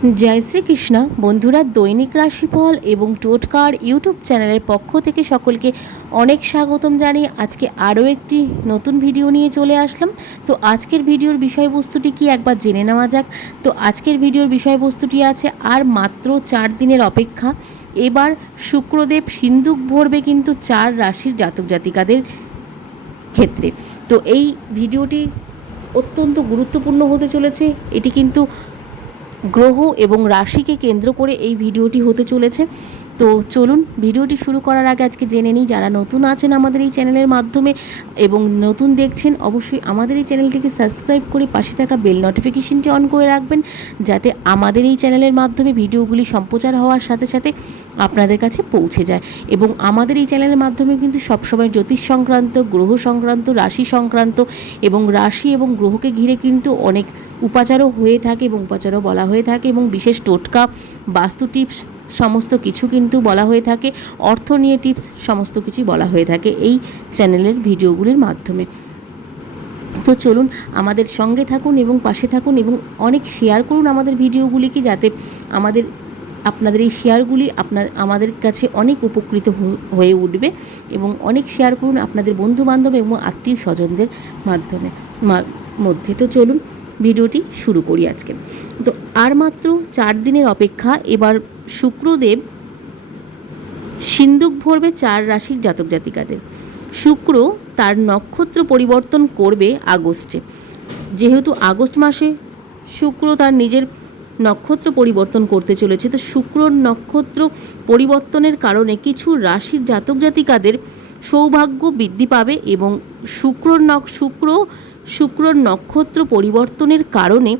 জয় শ্রীকৃষ্ণ। বন্ধুরা, দৈনিক রাশিফল এবং টোটকার ইউটিউব চ্যানেলের পক্ষ থেকে সকলকে অনেক স্বাগতম জানিয়ে আজকে আরও একটি নতুন ভিডিও নিয়ে চলে আসলাম। তো আজকের ভিডিওর বিষয়বস্তুটি কি একবার জেনে নেওয়া যাক। তো আজকের ভিডিওর বিষয়বস্তুটি আছে, আর মাত্র চার দিনের অপেক্ষা। এবার শুক্রদেব সিন্দুক ভরবে কিন্তু চার রাশির জাতক জাতিকাদের ক্ষেত্রে। তো এই ভিডিওটি অত্যন্ত গুরুত্বপূর্ণ হতে চলেছে। এটি কিন্তু গ্রহ এবং রাশিকে কেন্দ্র করে এই ভিডিওটি হতে চলেছে। তো চলুন ভিডিওটি শুরু করার আগে আজকে জেনে নিই, যারা নতুন আছেন আমাদের এই চ্যানেলের মাধ্যমে এবং নতুন দেখছেন, অবশ্যই আমাদের এই চ্যানেলটিকে সাবস্ক্রাইব করে পাশে থাকা বেল নোটিফিকেশনটি অন করে রাখবেন, যাতে আমাদের এই চ্যানেলের মাধ্যমে ভিডিওগুলি সম্প্রচার হওয়ার সাথে সাথে আপনাদের কাছে পৌঁছে যায়। এবং আমাদের এই চ্যানেলের মাধ্যমে কিন্তু সবসময় জ্যোতিষ সংক্রান্ত, গ্রহ সংক্রান্ত, রাশি সংক্রান্ত এবং রাশি এবং গ্রহকে ঘিরে কিন্তু অনেক উপাচারও হয়ে থাকে এবং উপাচারও বলা হয়ে থাকে এবং বিশেষ টোটকা, বাস্তু টিপস সমস্ত কিছু কিন্তু বলা হয়ে থাকে। অর্থ নিয়ে টিপস সমস্ত কিছুই বলা হয়ে থাকে এই চ্যানেলের ভিডিওগুলির মাধ্যমে। তো চলুন আমাদের সঙ্গে থাকুন এবং পাশে থাকুন এবং অনেক শেয়ার করুন আমাদের ভিডিওগুলিকে যাতে আমাদের, আপনাদের এই শেয়ারগুলি আপনার, আমাদের কাছে অনেক উপকৃত হয়ে উঠবে এবং অনেক শেয়ার করুন আপনাদের বন্ধু বান্ধব এবং আত্মীয় স্বজনদের মাধ্যমে মধ্যে। তো চলুন ভিডিওটি শুরু করি আজকে। তো আর মাত্র চার দিনের অপেক্ষা, এবার শুক্রদেব সিন্দুক ভরবে চার রাশির জাতক জাতিকাদের। শুক্র তার নক্ষত্র পরিবর্তন করবে আগস্টে। যেহেতু আগস্ট মাসে শুক্র তার নিজের নক্ষত্র পরিবর্তন করতে চলেছে, তো শুক্রর নক্ষত্র পরিবর্তনের কারণে কিছু রাশির জাতক জাতিকাদের সৌভাগ্য বৃদ্ধি পাবে এবং শুক্রর নক শুক্র শুক্রর নক্ষত্র পরিবর্তনের কারণে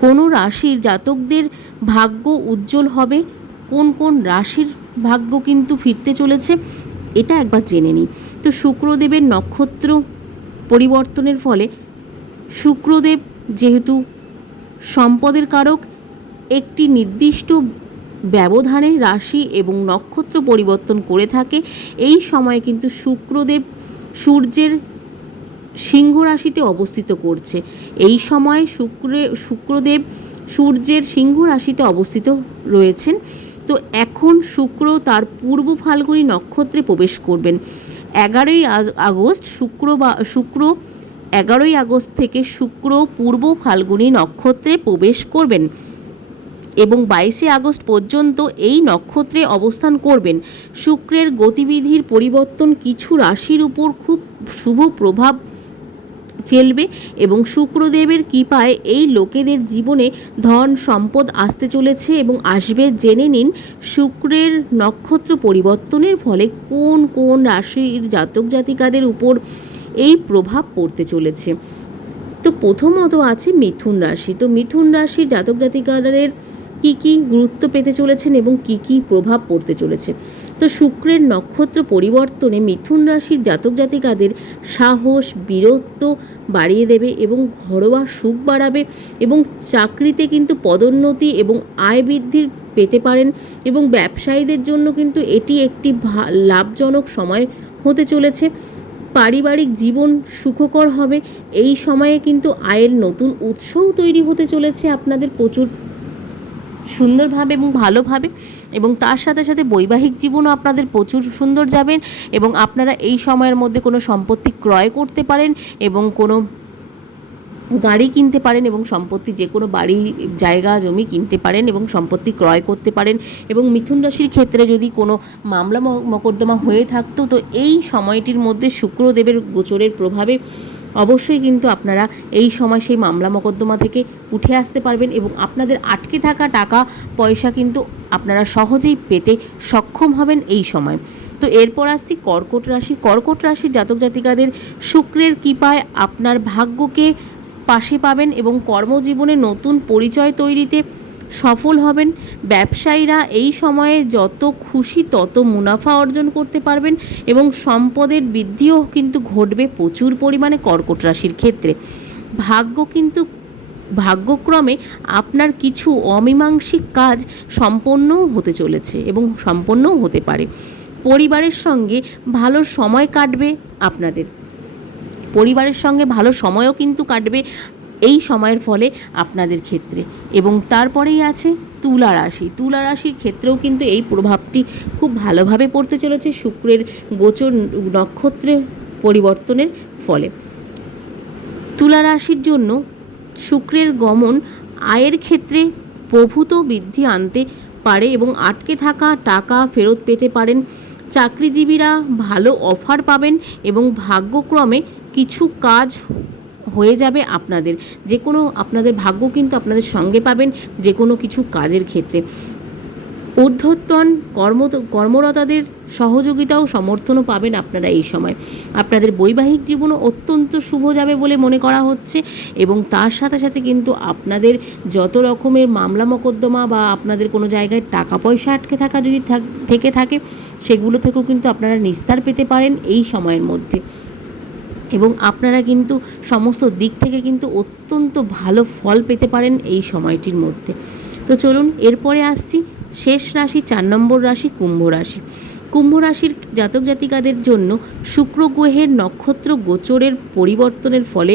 কোনো রাশির জাতকদের ভাগ্য উজ্জ্বল হবে? কোন কোন রাশির ভাগ্য কিন্তু ফিরতে চলেছে? এটা একবার জেনে নিই। তো শুক্রদেবের নক্ষত্র পরিবর্তনের ফলে শুক্রদেব যেহেতু সম্পদের কারক, একটি নির্দিষ্ট ব্যবধানে রাশি এবং নক্ষত্র পরিবর্তন করে থাকে। এই সময়ে কিন্তু শুক্রদেব সূর্যের সিংহ রাশিতে অবস্থিত করছে। এই সময় শুক্রে, শুক্রদেব সূর্যের সিংহ রাশিতে অবস্থিত রয়েছেন। তো এখন শুক্র তার পূর্ব ফাল্গুনী নক্ষত্রে প্রবেশ করবেন। এগারোই আগস্ট শুক্র বা, শুক্র এগারোই আগস্ট থেকে শুক্র পূর্ব ফাল্গুনী নক্ষত্রে প্রবেশ করবেন এবং বাইশে আগস্ট পর্যন্ত এই নক্ষত্রে অবস্থান করবেন। শুক্রের গতিবিধির পরিবর্তন কিছু রাশির উপর খুব শুভ প্রভাব ফেলবে এবং শুক্রদেবের কৃপায় এই লোকেদের জীবনে ধন সম্পদ আসতে চলেছে এবং আসবে জেনে নিন শুক্রের নক্ষত্র পরিবর্তনের ফলে কোন কোন রাশির জাতক জাতিকাদের উপর এই প্রভাব পড়তে চলেছে। তো প্রথমত আছে মিথুন রাশি। তো মিথুন রাশির জাতক জাতিকাদের কী কী গুরুত্ব পেতে চলেছেন এবং কী কী প্রভাব পড়তে চলেছে? তো শুক্রের নক্ষত্র পরিবর্তনে মিথুন রাশির জাতক জাতিকাদের সাহস, বীরত্ব বাড়িয়ে দেবে এবং ঘরোয়া সুখ বাড়াবে এবং চাকরিতে কিন্তু পদোন্নতি এবং আয় বৃদ্ধির পেতে পারেন এবং ব্যবসায়ীদের জন্য কিন্তু এটি একটি লাভজনক সময় হতে চলেছে। পারিবারিক জীবন সুখকর হবে। এই সময়ে কিন্তু আয়ের নতুন উৎসও তৈরি হতে চলেছে। আপনাদের প্রচুর সুন্দরভাবে এবং ভালোভাবে এবং তার সাথে সাথে বৈবাহিক জীবনও আপনাদের প্রচুর সুন্দর যাবেন এবং আপনারা এই সময়ের মধ্যে কোনো সম্পত্তি ক্রয় করতে পারেন এবং কোনো গাড়ি কিনতে পারেন এবং সম্পত্তি যে কোনো বাড়ি, জায়গা, জমি কিনতে পারেন এবং সম্পত্তি ক্রয় করতে পারেন এবং মিথুন রাশির ক্ষেত্রে যদি কোনো মামলা মকদ্দমা হয়ে থাকতো, তো এই সময়টির মধ্যে শুক্রদেবের গোচরের প্রভাবে অবশ্যই কিন্তু আপনারা এই সময় সেই মামলা মকদ্দমা থেকে উঠে আসতে পারবেন এবং আপনাদের আটকে থাকা টাকা, পয়সা কিন্তু আপনারা সহজেই পেতে সক্ষম হবেন এই সময়। তো এরপর আসছি কর্কট রাশি। কর্কট রাশির জাতক জাতিকাদের শুক্রের কৃপায় আপনার ভাগ্যকে পাশে পাবেন এবং কর্মজীবনে নতুন পরিচয় তৈরিতে সফল হবেন। ব্যবসায়ীরা এই সময়ে যত খুশি তত মুনাফা অর্জন করতে পারবেন এবং সম্পদের বৃদ্ধিও কিন্তু ঘটবে প্রচুর পরিমাণে কর্কট রাশির ক্ষেত্রে। ভাগ্য কিন্তু, ভাগ্যক্রমে আপনার কিছু অমীমাংসিক কাজ সম্পন্নও হতে চলেছে এবং সম্পন্নও হতে পারে। পরিবারের সঙ্গে ভালো সময় কাটবে আপনাদের। পরিবারের সঙ্গে ভালো সময়ও কিন্তু কাটবে এই সময়ের ফলে আপনাদের ক্ষেত্রে। এবং তারপরেই আছে তুলা রাশি। তুলা রাশির ক্ষেত্রেও কিন্তু এই প্রভাবটি খুব ভালোভাবে পড়তে চলেছে শুক্রের গোচর নক্ষত্রে পরিবর্তনের ফলে। তুলা রাশির জন্য শুক্রের গমন আয়ের ক্ষেত্রে প্রভূত বৃদ্ধি আনতে পারে এবং আটকে থাকা টাকা ফেরত পেতে পারেন। চাকরিজীবীরা ভালো অফার পাবেন এবং ভাগ্যক্রমে কিছু কাজ হয়ে যাবে আপনাদের। যে কোনো আপনাদের ভাগ্য কিন্তু আপনাদের সঙ্গে পাবেন যে কোনো কিছু কাজের ক্ষেত্রে। ঊর্ধ্বতন কর্ম কর্মরতাদের সহযোগিতা ও সমর্থনও পাবেন আপনারা এই সময়। আপনাদের বৈবাহিক জীবনও অত্যন্ত শুভ যাবে বলে মনে করা হচ্ছে এবং তার সাথে সাথে কিন্তু আপনাদের যত রকমের মামলা মোকদ্দমা বা আপনাদের কোনো জায়গায় টাকা পয়সা আটকে থাকা যদি থাক- থেকে, সেগুলো থেকেও কিন্তু আপনারা নিস্তার পেতে পারেন এই সময়ের মধ্যে। এবং আপনারা কিন্তু সমস্ত দিক থেকে কিন্তু অত্যন্ত ভালো ফল পেতে পারেন এই সময়টির মধ্যে। তো চলুন, এরপরে আসছি শেষ রাশি, চার নম্বর রাশি, কুম্ভ রাশি। কুম্ভ রাশির জাতক জাতিকাদের জন্য শুক্র গ্রহের নক্ষত্র গোচরের পরিবর্তনের ফলে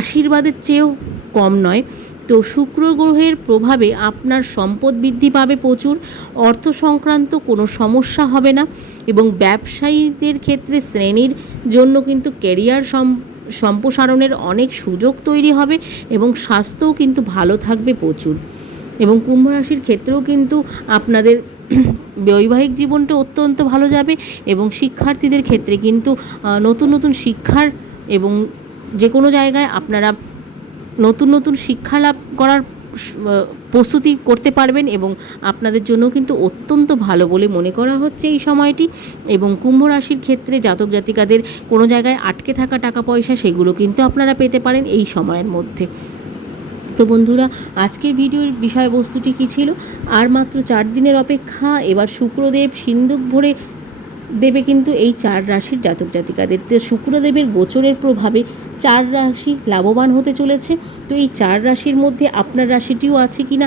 আশীর্বাদের চেয়েও কম নয়। তো শুক্র গ্রহের প্রভাবে আপনার সম্পদ বৃদ্ধি পাবে প্রচুর। অর্থ সংক্রান্ত কোনো সমস্যা হবে না এবং ব্যবসায়ীদের ক্ষেত্রে শ্রেণির জন্য কিন্তু ক্যারিয়ার সম, সম্প্রসারণের অনেক সুযোগ তৈরি হবে এবং স্বাস্থ্যও কিন্তু ভালো থাকবে প্রচুর। এবং কুম্ভ রাশির ক্ষেত্রেও কিন্তু আপনাদের বৈবাহিক জীবনটা অত্যন্ত ভালো যাবে এবং শিক্ষার্থীদের ক্ষেত্রে কিন্তু নতুন নতুন শিক্ষার এবং যে কোনো জায়গায় আপনারা নতুন নতুন শিক্ষা লাভ করার প্রস্তুতি করতে পারবেন এবং আপনাদের জন্য কিন্তু অত্যন্ত ভালো বলে মনে করা হচ্ছে এই সময়টি। এবং কুম্ভ রাশির ক্ষেত্রে জাতক জাতিকাদের কোনো জায়গায় আটকে থাকা টাকা পয়সা সেগুলো কিন্তু আপনারা পেতে পারেন এই সময়ের মধ্যে। তো বন্ধুরা, আজকের ভিডিওর বিষয়বস্তুটি কী ছিল? আর মাত্র চার দিনের অপেক্ষা, এবার শুক্রদেব সিন্ধুক ভরে দেবে কিন্তু এই চার রাশির জাতক জাতিকাদের। শুক্রদেবের গোচরের প্রভাবে চার রাশি লাভবান হতে চলেছে। তো এই চার রাশির মধ্যে আপনার রাশিটিও আছে কি না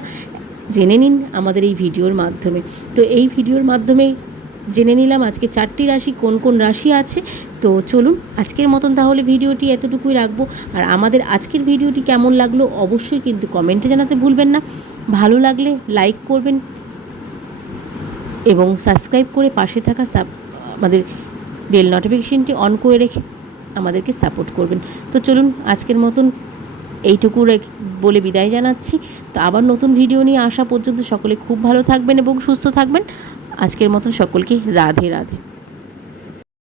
জেনে নিন আমাদের এই ভিডিওর মাধ্যমে। তো এই ভিডিওর মাধ্যমে জেনে নিলাম আজকে চারটি রাশি কোন কোন রাশি আছে। তো চলুন আজকের মতন তাহলে ভিডিওটি এতটুকুই রাখব। আর আমাদের আজকের ভিডিওটি কেমন লাগল অবশ্যই কিন্তু কমেন্টে জানাতে ভুলবেন না। ভালো লাগলে লাইক করবেন এবং সাবস্ক্রাইব করে পাশে থাকা সাব বেল নোটিফিকেশনটি অন করে রেখে আমাদেরকে সাপোর্ট করবেন। তো চলুন আজকের মতন এইটুকু বলে বিদায় জানাচ্ছি। তো আবার নতুন ভিডিও নিয়ে আসা পর্যন্ত সকলে খুব ভালো থাকবেন এবং সুস্থ থাকবেন। আজকের মতন সকলকে রাধে রাধে।